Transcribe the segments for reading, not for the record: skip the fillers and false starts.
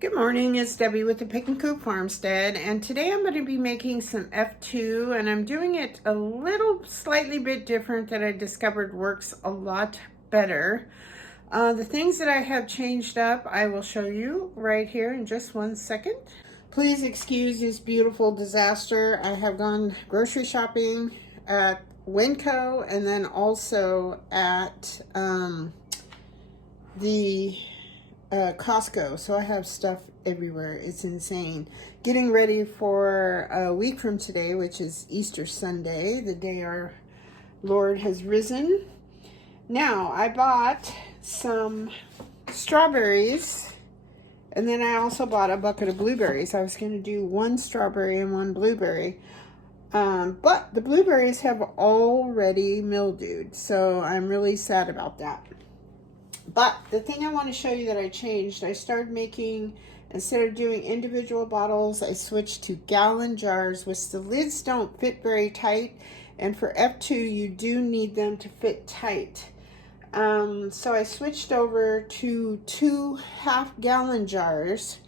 Good morning, it's Debbie with the Pickin Coop Farmstead, and today I'm going to be making some F2, and I'm doing it a little slightly bit different that I discovered works a lot better. The things that I have changed up, I will show you right here in just 1 second. Please excuse this beautiful disaster. I have gone grocery shopping at Winco and then also at the Costco, so I have stuff everywhere. It's insane. Getting ready for a week from today, which is Easter Sunday, the day our Lord has risen. Now, I bought some strawberries, and then I also bought a bucket of blueberries. I was going to do 1 strawberry and 1 blueberry, but the blueberries have already mildewed, so I'm really sad about that. But the thing I want to show you that I changed, I started making, instead of doing individual bottles, I switched to gallon jars, which the lids don't fit very tight. And for F2, you do need them to fit tight. So I switched over to 2 half-gallon jars.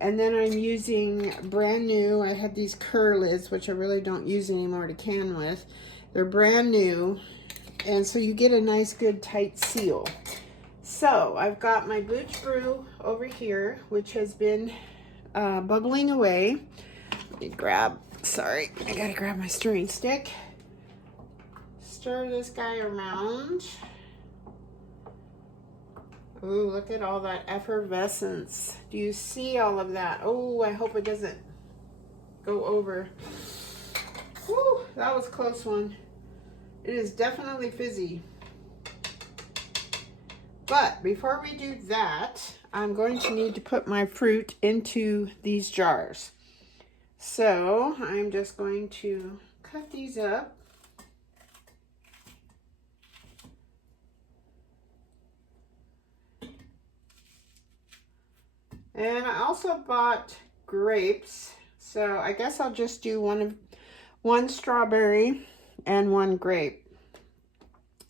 And then I'm using brand new, I had these Kerr lids, which I really don't use anymore to can with. They're brand new. And so you get a nice, good, tight seal. So I've got my Booch Brew over here, which has been bubbling away. Let me grab, sorry, I gotta grab my stirring stick. Stir this guy around. Ooh, look at all that effervescence. Do you see all of that? Oh, I hope it doesn't go over. Whew, that was a close one. It is definitely fizzy. But before we do that, I'm going to need to put my fruit into these jars. So I'm just going to cut these up. And I also bought grapes. So I guess I'll just do one strawberry and 1 grape.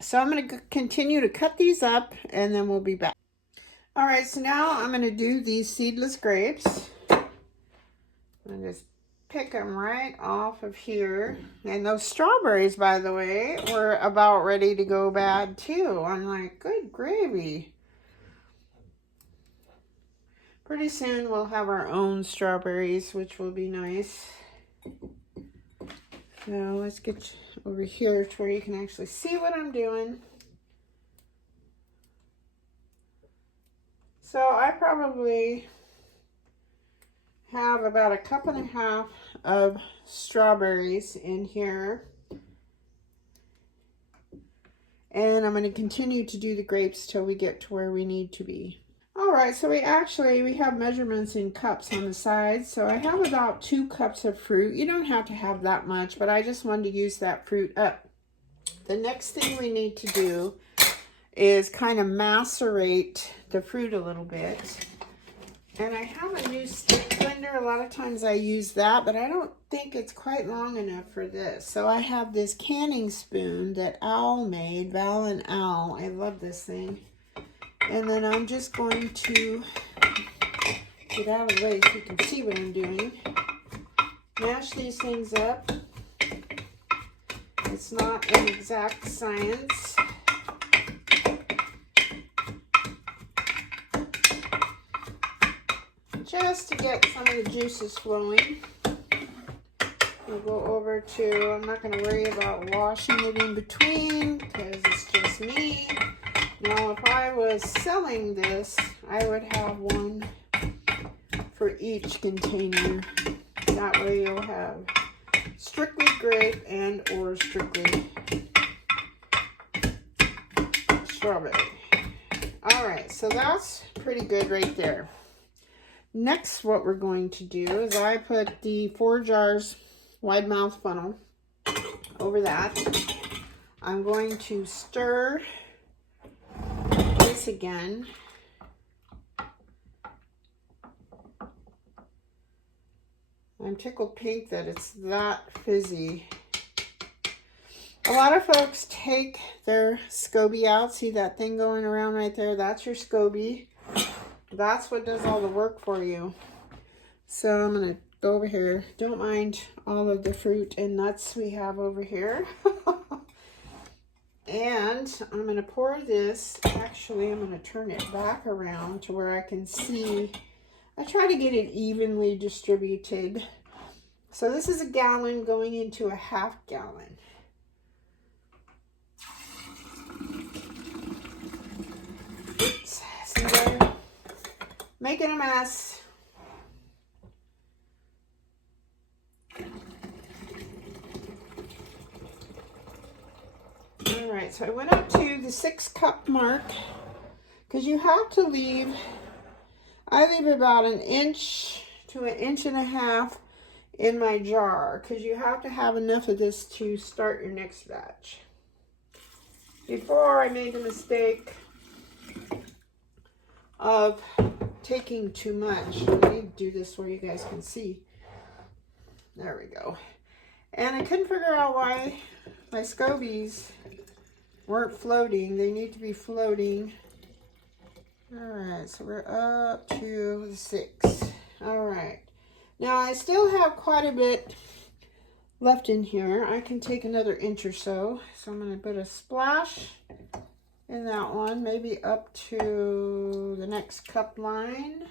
So I'm going to continue to cut these up, and then we'll be back. All right, so now I'm going to do these seedless grapes. And just pick them right off of here. And those strawberries, by the way, were about ready to go bad too. I'm like, good gravy. Pretty soon we'll have our own strawberries, which will be nice. So let's get over here to where you can actually see what I'm doing. So I probably have about 1.5 cups of strawberries in here. And I'm going to continue to do the grapes till we get to where we need to be. All right, so we have measurements in cups on the side. So I have about 2 cups of fruit. You don't have to have that much, but I just wanted to use that fruit up. The next thing we need to do is kind of macerate the fruit a little bit. And I have a new stick blender. A lot of times I use that, but I don't think it's quite long enough for this. So I have this canning spoon that Al made, Val and Al. I love this thing. And then I'm just going to get out of the way so you can see what I'm doing. Mash these things up. It's not an exact science. Just to get some of the juices flowing. We'll go over to, I'm not going to worry about washing it in between because it's just me. Now, if I was selling this, I would have 1 for each container. That way you'll have strictly grape and or strictly strawberry. All right, so that's pretty good right there. Next, what we're going to do is I put the 4 jars wide mouth funnel over that. I'm going to stir this again. I'm tickled pink that it's that fizzy. A lot of folks take their SCOBY out. See that thing going around right there? That's your SCOBY. that's what does all the work for you. So I'm going to go over here. Don't mind all of the fruit and nuts we have over here. And I'm going to pour this. Actually, I'm going to turn it back around to where I can see. I try to get it evenly distributed. So this is a gallon going into a half gallon. Oops, see there? Making a mess. All right, so I went up to the 6-cup mark because you have to leave, I leave about 1 inch to 1.5 inches in my jar because you have to have enough of this to start your next batch. Before I made the mistake of taking too much. Let me do this where you guys can see. There we go. And I couldn't figure out why my scobies weren't floating. They need to be floating. All right, so we're up to the 6. All right. Now I still have quite a bit left in here. I can take another inch or so. So I'm going to put a splash in that one, maybe up to the next cup line.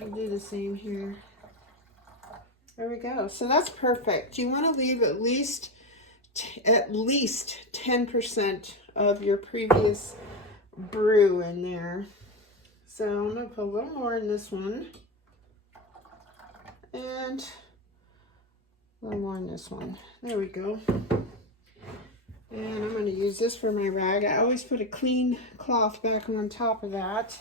I'll do the same here. There we go. So that's perfect. You want to leave at least 10% of your previous brew in there. So I'm going to put a little more in this one. And a little more in this one. There we go. And I'm going to use this for my rag. I always put a clean cloth back on top of that.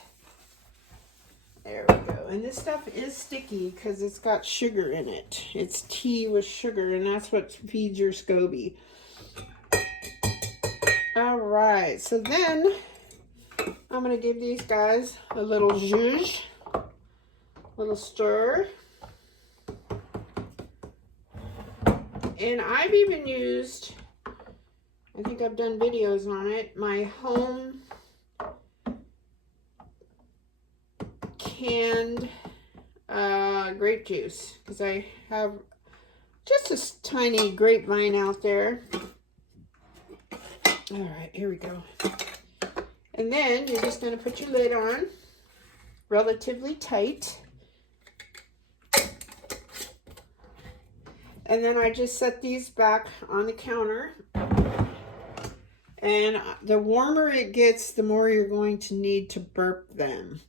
There we go. And this stuff is sticky because it's got sugar in it. It's tea with sugar, and that's what feeds your SCOBY. All right, so then I'm going to give these guys a little zhuzh, little stir. And I've even used, I think I've done videos on it, my home canned grape juice, because I have just a tiny grapevine out there. All right, here we go. And then you're just going to put your lid on relatively tight. And then I just set these back on the counter. And the warmer it gets, the more you're going to need to burp them.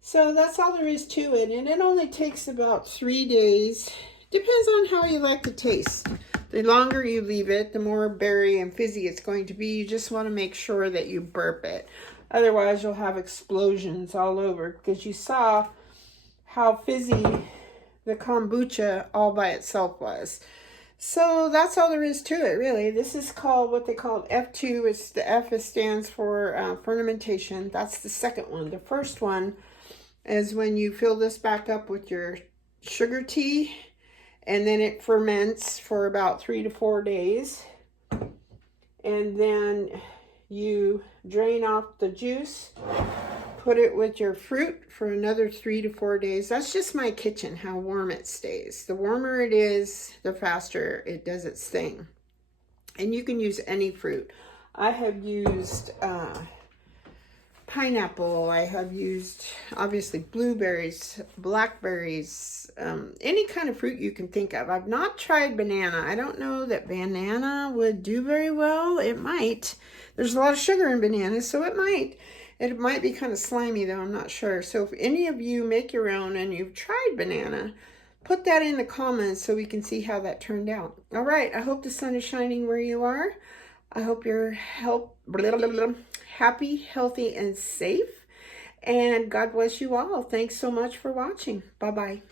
So that's all there is to it. And it only takes about 3 days. Depends on how you like the taste. The longer you leave it, the more berry and fizzy it's going to be. You just want to make sure that you burp it. Otherwise, you'll have explosions all over. Because you saw how fizzy the kombucha all by itself was. So that's all there is to it, really. This is called what they call F2. It's the F stands for fermentation. That's the second one. The first one is when you fill this back up with your sugar tea, and then it ferments for about 3 to 4 days. And then you drain off the juice, put it with your fruit for another 3 to 4 days. That's just my kitchen, how warm it stays. The warmer it is, the faster it does its thing. And you can use any fruit. I have used pineapple. I have used, obviously, blueberries, blackberries, any kind of fruit you can think of. I've not tried banana. I don't know that banana would do very well. It might. There's a lot of sugar in bananas, so it might. It might be kind of slimy, though. I'm not sure. So if any of you make your own and you've tried banana, put that in the comments so we can see how that turned out. All right. I hope the sun is shining where you are. I hope you're happy, healthy, and safe. And God bless you all. Thanks so much for watching. Bye-bye.